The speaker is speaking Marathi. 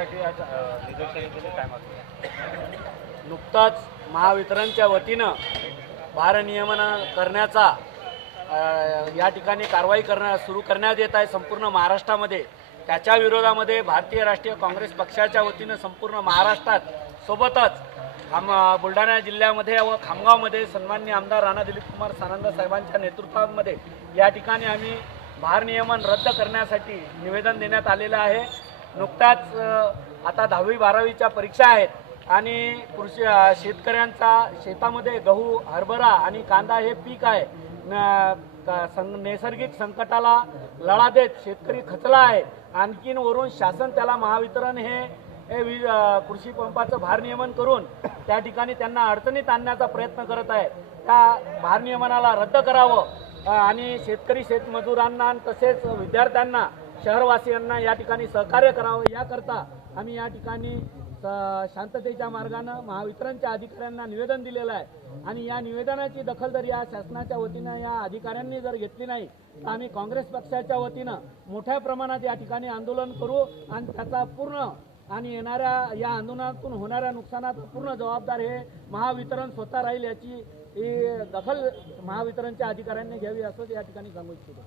मागणीसाठी आज केले काय मागणी नुकताच महावितरणच्या वतीनं भारनियमन करण्याचा या ठिकाणी कारवाई करण्या सुरू करण्यात येत आहे संपूर्ण महाराष्ट्रामध्ये. त्याच्या विरोधामध्ये भारतीय राष्ट्रीय काँग्रेस पक्षाच्या वतीनं संपूर्ण महाराष्ट्रात सोबतच खाम बुलढाणा जिल्ह्यामध्ये व खामगावमध्ये सन्मान्य आमदार राणा दिलीपकुमार सानंद साहेबांच्या नेतृत्वामध्ये या ठिकाणी आम्ही भारनियमन रद्द करण्यासाठी निवेदन देण्यात आलेलं आहे. नुकताच आता दहावी बारावीच्या परीक्षा आहेत आणि कृषी शेतकऱ्यांचा शेतामध्ये गहू हरभरा आणि कांदा हे पीक आहे. न- का- सं- नैसर्गिक संकटाला लढा देत शेतकरी खचला आहे. आणखीन वरून शासन त्याला महावितरण हे हे वि- कृषी पंपाचं भारनियमन करून त्या ठिकाणी त्यांना अडचणीत आणण्याचा प्रयत्न करत आहे त्या भारनियमनाला रद्द करावं आणि शेतकरी शेतमजुरांना तसेच विद्यार्थ्यांना शहरवासियांना या ठिकाणी सहकार्य करावं. याकरता आम्ही या ठिकाणी शांततेच्या मार्गानं महावितरणच्या अधिकाऱ्यांना निवेदन दिलेलं आहे. आणि या निवेदनाची दखल जर या शासनाच्या वतीनं या अधिकाऱ्यांनी जर घेतली नाही तर आम्ही काँग्रेस पक्षाच्या वतीनं मोठ्या प्रमाणात या ठिकाणी आंदोलन करू आणि त्याचा पूर्ण आणि येणाऱ्या या आंदोलनातून होणाऱ्या नुकसानात पूर्ण जबाबदार हे महावितरण स्वतः राहील याची ही दखल महावितरणच्या अधिकाऱ्यांनी घ्यावी असं या ठिकाणी सांगू इच्छितो.